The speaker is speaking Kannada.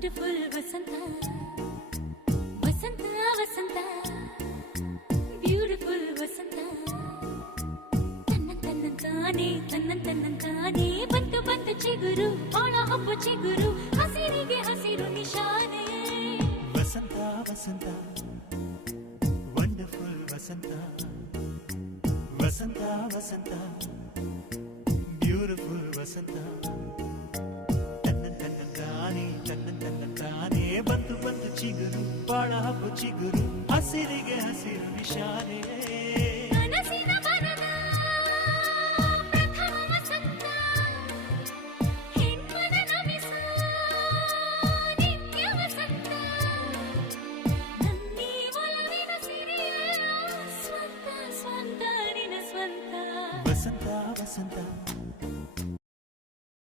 ವಂಡರ್ಫುಲ್ ವಸಂತ ವಸಂತ ವಸಂತ ಬ್ಯೂಟಿಫುಲ್ ವಸಂತ ತನ್ನಂತಾನೆ ಬಂತು ಬಂತು ಚಿಗುರು ಒಳ ಹಬ್ಬ ಚಿಗುರು ಹಸಿರಿಗೆ ಹಸಿರು ನಿಶಾನೆ ವಸಂತ ವಸಂತ ವಂಡರ್ಫುಲ್ ವಸಂತ ವಸಂತ ವಸಂತ ಬ್ಯೂಟಿಫುಲ್ ವಸಂತ ತನ್ನಂತಾನೆ ಬಂತು ಬಂತು ಚಿಗುರು ಬಾಳ ಹಬ್ಬ ಚಿಗುರು ಹಸಿರಿಗೆ ಹಸಿರು ನಿಶಾನೆ